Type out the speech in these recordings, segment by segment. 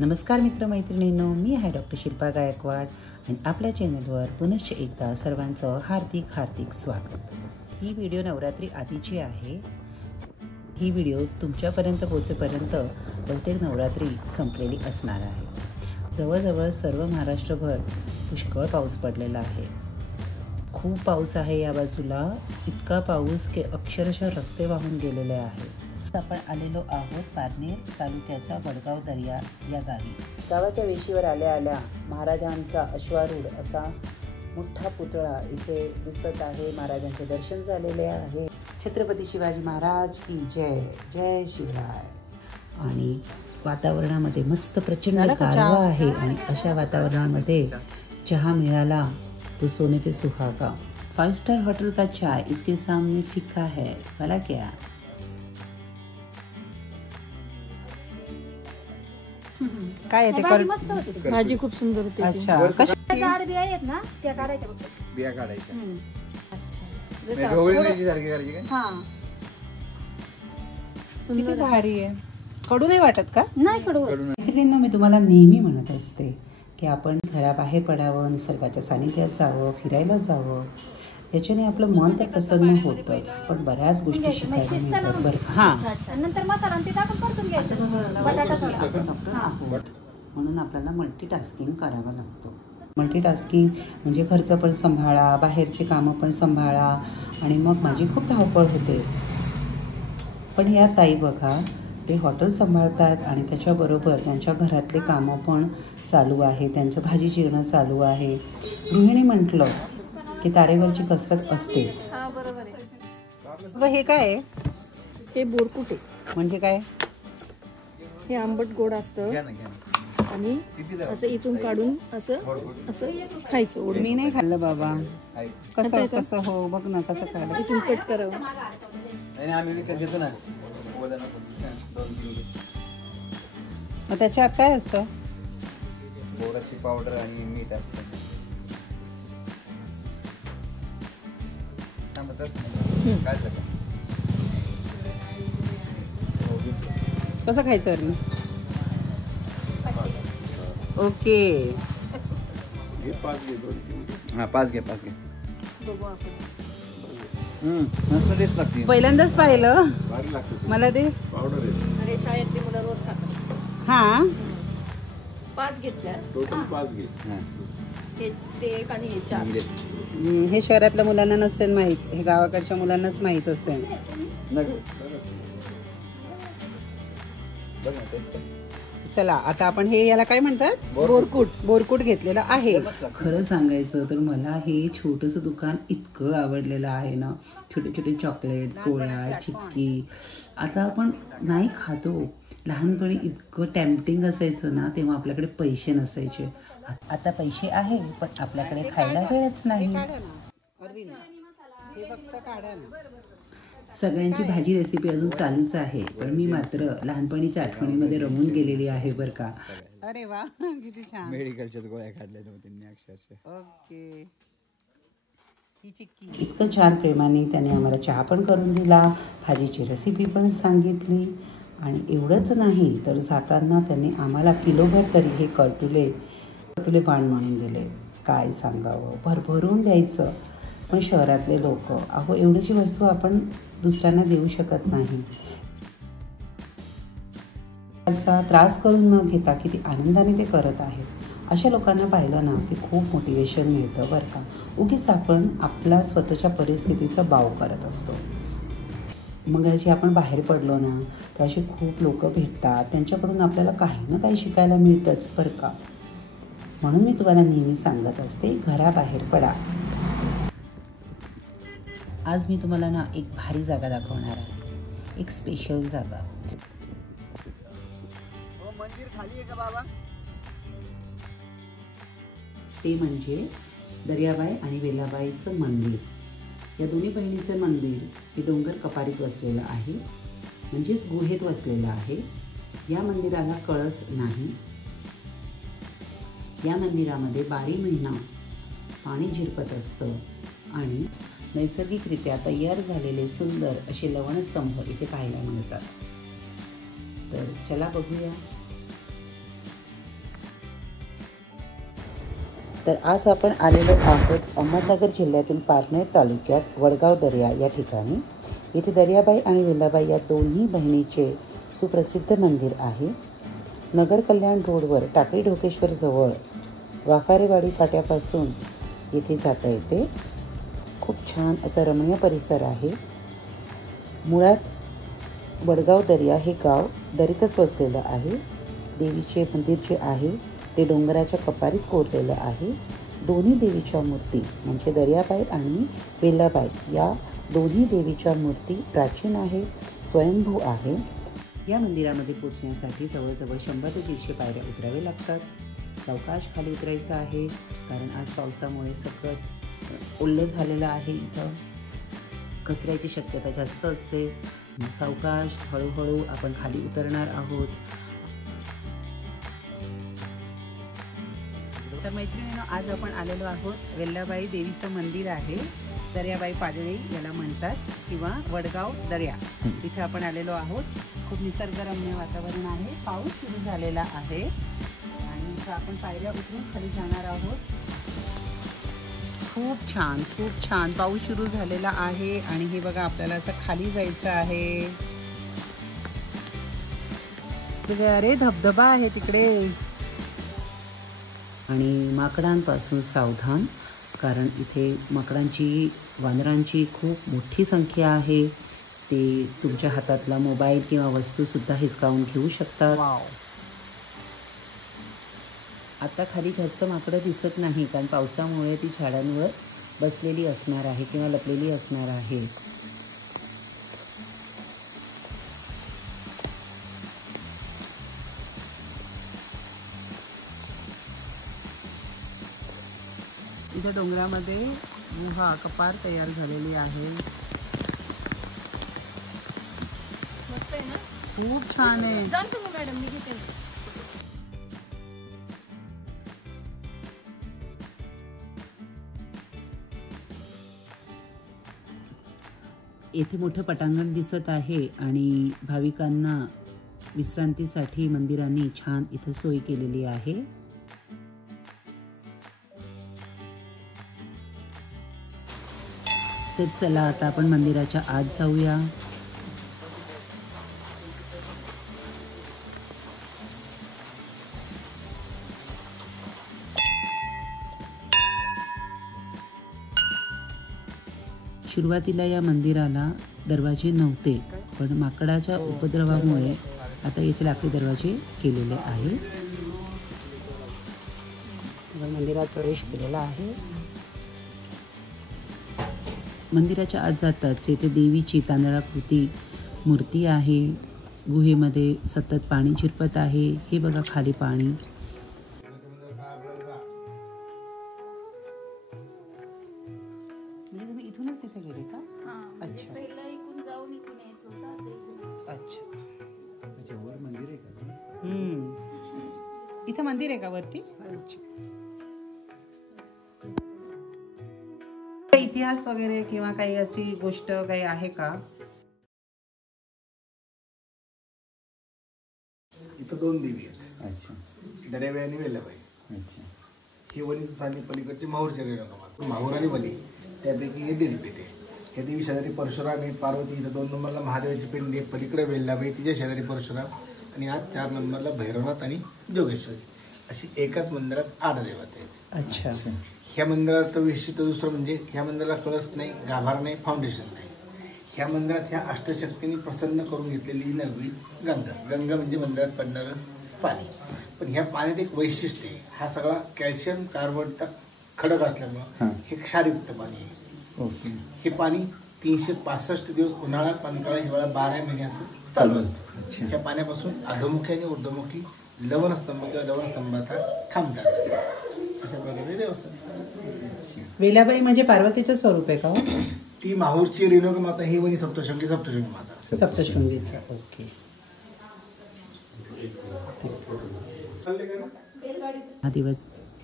नमस्कार मित्रमैत्रिणींनो, मी आहे डॉक्टर शिल्पा गायकवाड आणि आपल्या चॅनलवर पुनश्च एकदा सर्वांचं हार्दिक स्वागत। ही व्हिडिओ नवरात्री आधीची आहे। ही व्हिडिओ तुमच्यापर्यंत पोहोचेपर्यंत बहुतेक नवरात्री संपलेली असणार आहे। जवळजवळ सर्व महाराष्ट्रभर पुष्कळ पाऊस पडलेला आहे। खूप पाऊस आहे या बाजूला, इतका पाऊस की अक्षरशः रस्ते वाहून गेलेले आहेत। आपण आलेलो आहोत पारनेर तालुक्याचा वडगाव दर्या या गावी। गावाच्या वेशीवर आल्या महाराजांचा अश्वारूढ असा मोठा पुतळा इथे दिसत आहे। महाराजांचे दर्शन झालेले आहे। छत्रपती शिवाजी महाराज की जय, जय शिवराय। आणि वातावरणामध्ये मस्त प्रचंड गारवा आहे आणि अशा वातावरणामध्ये चहा मिळाला तो सोने पे सुहागा। 5 स्टार होटल का चाय इसके सामने फीका है, भला क्या। काय ते भाजी मस्त होती, भाजी खूप सुंदर होती। अच्छा, कशा गार बिया आहेत ना, त्या काढायच्या फक्त, बिया काढायच्या। अच्छा, ढोबळी मिरची सारखी करायची काय? हां, किती भारी आहे। कडू नाही वाटत का? नाही कडू। मैत्रिणींनो, मी तुम्हाला नेहमी म्हणत असते की आपण घराबाहेर पडावं, निसर्गाच्या सानिध्यात जावं, फिरायला जावं। याच्याने आपलं मन तर प्रसन्न होतंच, पण बऱ्याच गोष्टी शिकायला मिळतात बरं। हां, नंतर मसाला ते टाकून परतून घ्यायचं, बटाटा म्हणून आपल्याला मल्टीटास्किंग करावं लागतं। मल्टीटास्किंग म्हणजे खर्च पण सांभाळा, बाहेरचे कामं पण सांभाळा आणि मग माझी खूप धावपळ होते। पण या ताई बघा, ते हॉटेल सांभाळतात आणि त्याच्याबरोबर त्यांच्या घरातले कामं पण चालू आहे, त्यांचं भाजी चिरणं चालू आहे। गृहिणी म्हटलं की तारेवरची कसरत असतेच। हे काय आहे? हे बोरकुटे म्हणजे काय? हे आंबट गोड असतं आणि असं इथून काढून असं असं खायचं। मी नाही खाल्लं बाबा। कसं कसं हो, बघ ना कसं खायला। इथून कट करावं। मग त्याच्यात काय असतं? बोराची पावडर आणि मीठ असतं। कसं खायचं अरे? ओके, हा 5 घे। बघू आपण। मस्त टेस्ट लागते। पहिल्यांदाच पाहिलं मला ते। अरे शाळेतली मुलं रोज खातात। हां, 5 घेतल्या, टोटल 5 घे। हे ते एक आणि हे 4। हे शहरातल्या मुलांना नसेल माहित, हे गावाकडच्या मुलांनाच माहित असेल। चला आता आपण हे याला काय म्हणतात? बोरकूट घेतलेलं आहे। खरं सांगायचं तर मला हे छोटंसं दुकान इतकं आवडलेलं आहे ना। छोटे छोटे चॉकलेट, पोळ्या, चिक्की आता आपण नाही खातो। लहानपणी इतकं टेम्पटिंग असायचं ना, तेव्हा आपल्याकडे पैसे नसायचे। आता पैसे आहे पण आपल्याकडे खायला वेळच नाही। सगळ्यांची भाजी रेसिपी अजून चालूच आहे, पण मी मात्र लहानपणीच्या आठवणीमध्ये रमून गेलेली आहे बरं का। अरे वा, किती छान। मेडिकलच्या गोळ्या काढल्या त्यांनी अक्षरशः। ओके, ही चिक्की इतकं छान प्रेमाने त्याने आम्हाला चहा पण करून दिला, भाजीची रेसिपी पण सांगितली आणि एवढंच नाही तर जाताना त्यांनी आम्हाला किलोभर तरी हे करटुले बाण म्हणून दिले। काय सांगावं, भरभरून द्यायचं। पण शहरातले लोक अहो एवढीची वस्तू आपण दुसऱ्यांना देऊ शकत नाही। त्याचा त्रास करून न घेता किती आनंदाने ते करत आहेत। अशा लोकांना पाहिलं ना की खूप मोटिवेशन मिळतं बरं का। उगीच आपण आपला स्वतःच्या परिस्थितीचा बाव करत असतो। मग अशी आपण बाहेर पडलो ना तर असे खूप लोक भेटतात, त्यांच्याकडून आपल्याला काही ना काही शिकायला मिळतंच बरं का। म्हणून मी तुम्हाला नेहमी सांगत असते, घराबाहेर पडा। आज मी तुम्हाला ना एक भारी जागा दाखवणार आहे, एक स्पेशल जागा। मंदिर खाली आहे का बाबा? ते म्हणजे दर्याबाई आणि वेलाबाईचं मंदिर। या दोन्ही बहिणीचं मंदिर हे डोंगर कपारीत वसलेलं आहे, म्हणजेच गुहेत वसलेलं आहे। या मंदिराला कळस नाही। या मंदिरामध्ये 12 महिना पाणी झिरपत असतं आणि नैसर्गिकरित्या तयार झालेले सुंदर असे लवणस्तंभ इथे पाहायला मिळतात। तर चला बघूया। तर आज आपण आलेलो आहोत अहमदनगर जिल्ह्यातील पारनेर तालुक्यात वडगाव दर्या या ठिकाणी. इथे दर्याबाई आणि विल्लाबाई या दोन्ही बहिणीचे सुप्रसिद्ध मंदिर आहे. नगर कल्याण रोडवर टाकळी ढोकेश्वर जवळ वाफारेवाडी फाट्यापासून येथे जाता येते. खूप छान असा रमणीय परिसर आहे. मुळात वडगाव दर्या हे गाव दरीतच वसलेलं आहे. देवीचे मंदिर जे आहे ते डोंगराच्या कपारीत कोरलेलं आहे. दोन्ही देवीच्या मूर्ती म्हणजे दर्याबाई आणि विल्लाबाई या दोन्ही देवीच्या मूर्ती प्राचीन आहेत, स्वयंभू आहे. या मंदिरामध्ये पोचण्यासाठी जवळजवळ 100 ते 150 पायऱ्या उतरावे लागतात. सावकाश खाली उतरायचं आहे कारण आज पावसामुळे सगळं ओलं झालेलं आहे. इथं घसरायची शक्यता जास्त असते. सावकाश हळूहळू आपण खाली उतरणार आहोत. तर मैत्रिणींनो, आज आपण आलेलो आहोत वेल्लाबाई देवीचं मंदिर आहे. दर्याबाई पाडळी याला म्हणतात किंवा वडगाव दर्या. तिथे आपण आलेलो आहोत. खूप निसर्गरम्य वातावरण आहे. पाऊस सुरू झालेला आहे आणि इथं आपण पायऱ्या उतरून खाली जाणार आहोत. खूप छान, खूप छान पाऊस सुरू झालेला आहे आणि हे बघा आपल्याला असं खाली जायचं आहे. अरे धबधबा आहे तिकडे. आणि माकडांपासून सावधान, कारण इथे माकडांची, वानरांची खूप मोठी संख्या आहे. ते तुमच्या हातातला मोबाईल किंवा वस्तूसुद्धा हिसकावून घेऊ शकतात. आता खाली जास्त माकडं दिसत नाही कारण पावसामुळे ती झाडांवर बसलेली असणार आहे किंवा लपलेली असणार आहे. इथे डोंगरामध्ये गुहा कपार तयार झालेली आहे. मस्त आहे ना, खूप छान आहे. जाणतो मॅडम, मी घेते. येथे मोठं पटांगण दिसत आहे आणि भाविकांना विश्रांतीसाठी मंदिरांनी छान इथं सोय केलेली आहे. तर चला आता आपण मंदिराच्या आत जाऊया. सुरुवातीला या मंदिराला दरवाजे नव्हते, पण माकडाच्या उपद्रवामुळे आता येथे लाकडी दरवाजे केलेले आहे. मंदिरात प्रवेश केलेला आहे. मंदिराच्या आत जाताच येथे देवीची तांदळाकृती मूर्ती आहे. गुहेमध्ये सतत पाणी झिरपत आहे. हे बघा खाली पाणी. म्हणजे तुम्ही इथूनच तिथे गेले का? अच्छा. पहिला इकडून जाऊन इकडून यायचं होतं. अच्छा. वर मंदिर आहे का? इथं मंदिर आहे का वरती? इतिहास वगैरे किंवा काही अशी गोष्ट काही आहे का? इथं 2 देवी आहेत. अच्छा. दर्याबाई आणि वेल्लाबाई. अच्छा. ही वणीचं स्थानिक पलीकडची माहूरच्या रेणुका. माहूर आणि वली त्यापैकी हे देवीपेठ आहे. या देवी शेजारी परशुराम आहे. पार्वती इथं 2 नंबरला महादेवाची पिंडी आहे. पलीकडे वेल्लाबाई, तिच्या शेजारी परशुराम आणि आज 4 नंबरला भैरवनाथ आणि जोगेश्वरी अशी एकाच मंदिरात 8 देवता आहेत. अच्छा. ह्या मंदिरात वैशिष्ट्य दुसरं म्हणजे ह्या मंदिराला कळस नाही, गाभार नाही, फाउंडेशन नाही. ह्या मंदिरात ह्या अष्टशक्तींनी प्रसन्न करून घेतलेली नवी गंगा. गंगा म्हणजे मंदिरात पडणारं पाणी. पण ह्या पाण्यात एक वैशिष्ट्य आहे. हा सगळा कॅल्शियम कार्बनचा खडक असल्यामुळं हे क्षारयुक्त पाणी आहे. ओके. हे पाणी 365 दिवस उन्हाळा, पानकाळा, हिवाळा 12 महिने असं चालू असतं. ह्या पाण्यापासून अधोमुखी आणि ऊर्ध्वमुखी लवणस्तंभ किंवा लवणस्तंभाचा थांबतात. अशा प्रकारे देवस्थान. वेलाबाई म्हणजे पार्वतीचं स्वरूप आहे का? ती माहूरची रेणुका माता, ही वनी सप्तशृंगी माता. सप्तशृंगीचा. ओके. महादेवा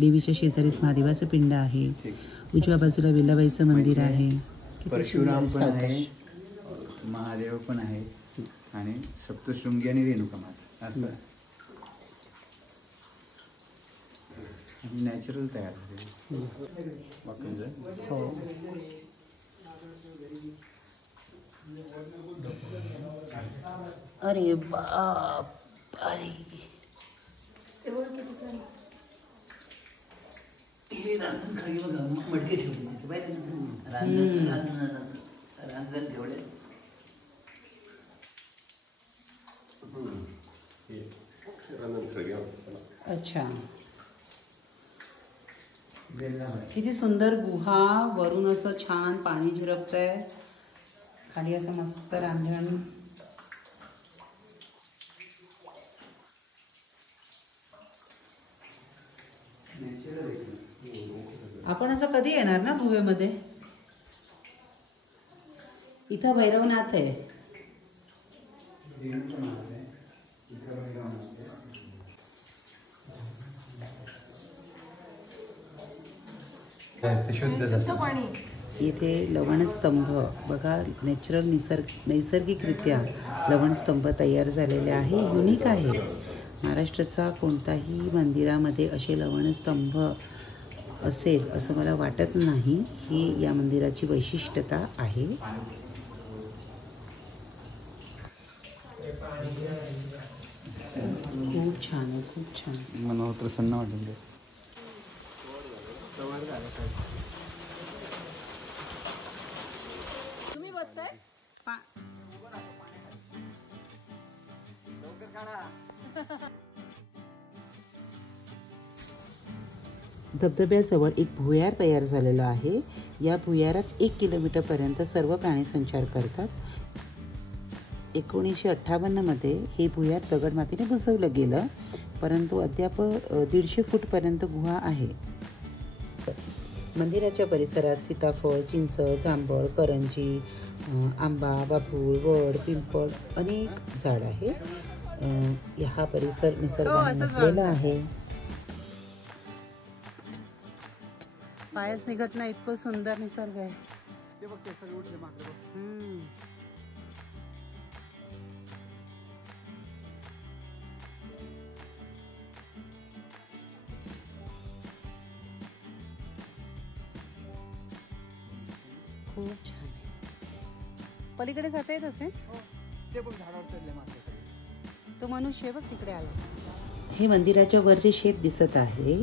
देवीच्या शेजारीच महादेवाचं पिंड आहे. उजव्या बाजूला वेलाबाईचं मंदिर आहे. परशुराम पण आहे, महादेव पण आहे आणि सप्तशृंगी आणि रेणुका माता असं. नॅचरल तयार हो. अरे बाप, अरे हे रांजण खाली बघा मडके ठेवले रांजण ठेवले. अच्छा, किती सुंदर गुहा. वरून असं छान पाणी झिरपतंय, खाली असं मस्त रांजण. आपण असं कधी येणार ना गुहेमध्ये? इथं भैरवनाथ आहे. इथे लवणस्तंभ बघा, नैसर्गिकरित्या लवणस्तंभ तयार झालेले आहे. युनिक आहे. महाराष्ट्राचा कोणताही मंदिरामध्ये असे लवणस्तंभ असेल असं मला वाटत नाही. ही या मंदिराची वैशिष्ट्यता आहे. खूप छान आहे, खूप छान. मनावर प्रसन्न वाटून दे. तुम्ही बसताय? धबधब्याजवळ एक भुयार तयार झालेला आहे. या भुयारात 1 किलोमीटरपर्यंत सर्व प्राणी संचार करतात. 1958 मध्ये हे भुयार दगडमातीने बुजवलं गेलं, परंतु अद्याप 150 फूटपर्यंत गुहा आहे. मंदिराच्या परिसरात सीताफळ, चिंच, जांभळ, करंजी, आंबा, बाभूळ, वड, पिंपळ अनेक झाड आहे. हा परिसर निसर्गाने नसलेला आहे. पायच निघत नाही, इतकं सुंदर निसर्ग आहे. खूप छान आहे. पलीकडे जाता येत असेल. तो मनुष्य बघ तिकडे आला. हे मंदिराच्या वर जे शेत दिसत आहे,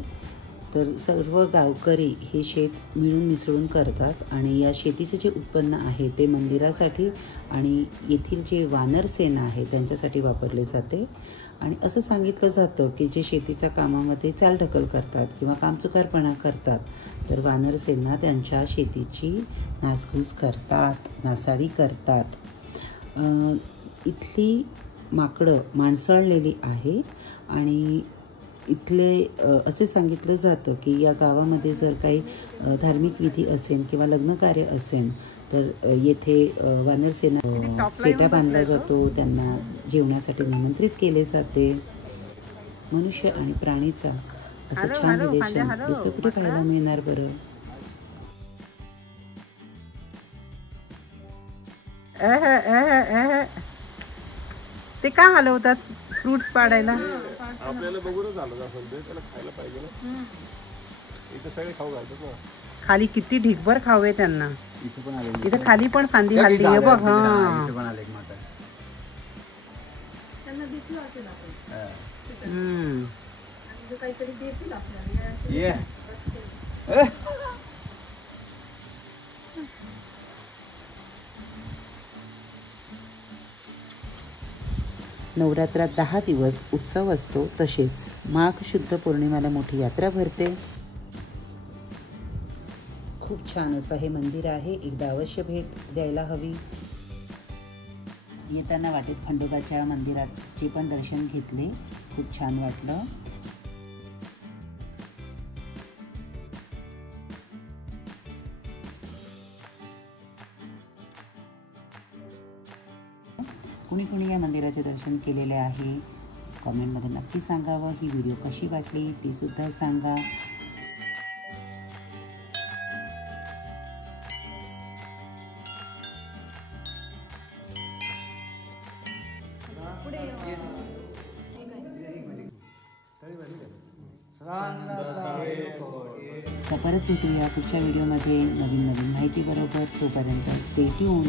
तर सर्व गावकरी हे शेत मिळून मिसळून करतात आणि या शेतीचे जे उत्पन्न आहे ते मंदिरासाठी आणि येथील जे वानर सेना आहे त्यांच्यासाठी वापरले जाते. आणि असं सांगितलं जातं की जे शेतीच्या कामामध्ये चालढकल करतात किंवा कामचुकारपणा करतात, तर वानर सेना त्यांच्या शेतीची नासधूस करतात, नासाडी करतात. इथली माकडं माणसाळलेली आहे आणि इथले असे सांगितलं जातं की या गावामध्ये जर काही धार्मिक विधी असेल किंवा लग्नकार्य असेल तर येथे वानरसेना पेट्या बांधला जातो, त्यांना जेवणासाठी निमंत्रित केले जाते. मनुष्य आणि प्राणीचा असं छान रिलेशन दुसरं कुठे पाहायला मिळणार बरं. ते का हलवतात फ्रुट्स पाडायला? आपल्याला बघूनच आलं असेल ते, त्याला खायला पाहिजे ना. इथं सगळे खाऊ घालतात ना. खाली किती ढिगभर खाऊ आहे त्यांना. इथं पण आले, इथं खाली पण फांदी हल्ली आहे बघ. हा, इथं पण आले एक माता. त्यांना दिसलं असेल आपण. काहीतरी देतील आपल्याला. ये नवरात्रात 10 दिवस उत्सव असतो. तसेच माघ शुद्ध पौर्णिमेला मोठी यात्रा भरते. खूप छान असं हे मंदिर आहे. एकदा अवश्य भेट द्यायला हवी. येताना वाटेत खंडोबाच्या मंदिराचे पण दर्शन घेतले. खूप छान वाटलं. कुणी कुणी या मंदिराचे दर्शन केलेले आहे कॉमेंटमध्ये नक्की सांगावं. ही व्हिडिओ कशी वाटली ती सुद्धा सांगा. तर परत भेटूया पुढच्या व्हिडिओमध्ये नवीन माहिती बरोबर. तोपर्यंत स्टे ट्यून.